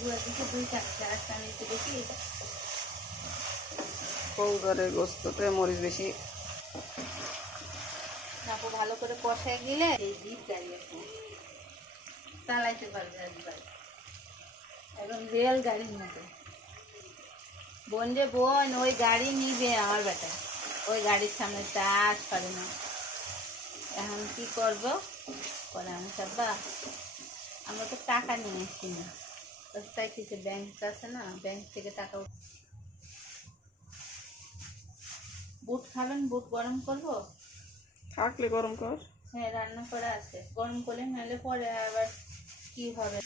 গুঁড়া দিতে 2 চামচ, আর একটা নিচে দেখি কৌদারের গোস্ততে মরিচ বেশি। আপু ভালো করে কষায় গেলে এই জিপ গাড়ি আপু চালাইতে পারবে একবার, এবং রেল গাড়ির মতো। বোন যে বোন, ওই গাড়ি নিবে আমার বেটা, ওই গাড়ির সামনে চাষ পারে না। এখন কি করবো করে আমি সাব্বা, আমরা তো টাকা নিয়ে এসছি না, তাই কিছু ব্যাংক আছে না, ব্যাংক থেকে টাকা। বুট খাবেন? বুট গরম করবো? থাকলে গরম কর। হ্যাঁ রান্না করা আছে, গরম করলে নাহলে পরে আবার কি হবে।